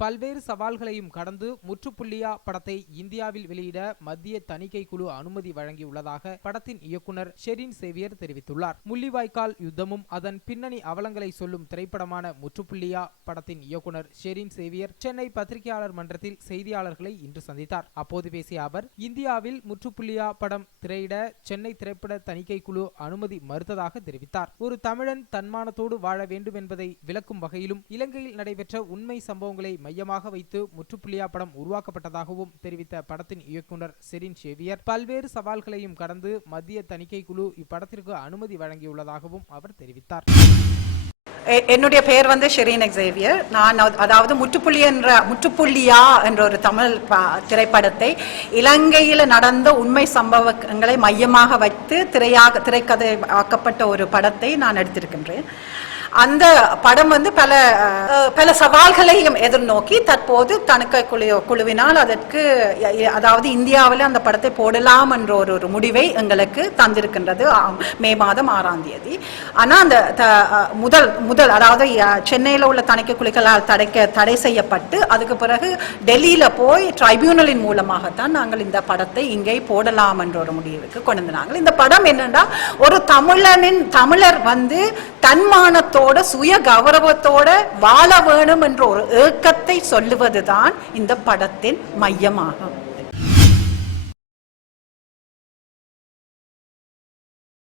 பல்வேறு சவால்களையும் கடந்து முற்றுப்புள்ளியா படத்தை இந்தியாவில் வெளியிட மத்திய தணிக்கை குழு அனுமதி வழங்கியுள்ளதாக படத்தின் இயக்குனர் ஷெரீன் சேவியர் தெரிவித்துள்ளார். முள்ளிவாய்க்கால் யுத்தமும் அதன் பின்னணி அவலங்களை சொல்லும் திரைப்படமான முற்றுப்புள்ளியா படத்தின் இயக்குனர் ஷெரீன் சேவியர் சென்னை பத்திரிகையாளர் மன்றத்தில் செய்தியாளர்களை இன்று சந்தித்தார். அப்போது பேசிய அவர், இந்தியாவில் முற்றுப்புள்ளியா படம் திரையிட சென்னை திரைப்பட தணிக்கை குழு அனுமதி மறுத்ததாக தெரிவித்தார். ஒரு தமிழன் தன்மானத்தோடு வாழ வேண்டும் என்பதை விளக்கும் வகையிலும் இலங்கையில் நடைபெற்ற உண்மை சம்பவங்களை மையமாக வைத்து முற்றுப்புள்ளியா படம் உருவாக்கப்பட்டதாகவும் தெரிவித்த படத்தின் இயக்குனர் ஷெரீன் சேவியர், பல்வேறு சவால்களையும் கடந்து மத்திய தணிக்கை குழு இப்படத்திற்கு அனுமதி வழங்கியுள்ளதாகவும் அவர் தெரிவித்தார். என்னுடைய பெயர் ஷெரீன் சேவியர். நான் அதாவது முற்றுப்புள்ளியா என்ற ஒரு தமிழ் திரைப்படத்தை இலங்கையில் நடந்த உண்மை சம்பவங்களை மையமாக வைத்து திரைக்கதை ஆக்கப்பட்ட ஒரு படத்தை நான் எடுத்திருக்கின்றேன். அந்த படம் பல சவால்களையும் எதிர்நோக்கி தற்போது தணிக்கை குழுவினால் அதற்கு அதாவது இந்தியாவில் அந்த படத்தை போடலாம் என்ற ஒரு முடிவை எங்களுக்கு தந்திருக்கின்றது மே மாதம் 6ஆம் தேதி. ஆனால் அந்த முதல் அதாவது சென்னையில் உள்ள தணிக்கை குழுக்களால் தடை செய்யப்பட்டு அதுக்கு பிறகு டெல்லியில போய் ட்ரைபியூனலின் மூலமாகத்தான் நாங்கள் இந்த படத்தை இங்கே போடலாம் என்ற ஒரு முடிவுக்கு கொண்டு வந்தாங்க. இந்த படம் என்னன்னா, ஒரு தமிழர் தன்மானத்தோட சுய கௌரவத்தோட வாழ வேணும் என்ற ஒரு ஏக்கத்தை சொல்லுவதுதான் இந்த படத்தின் மையமாகும்.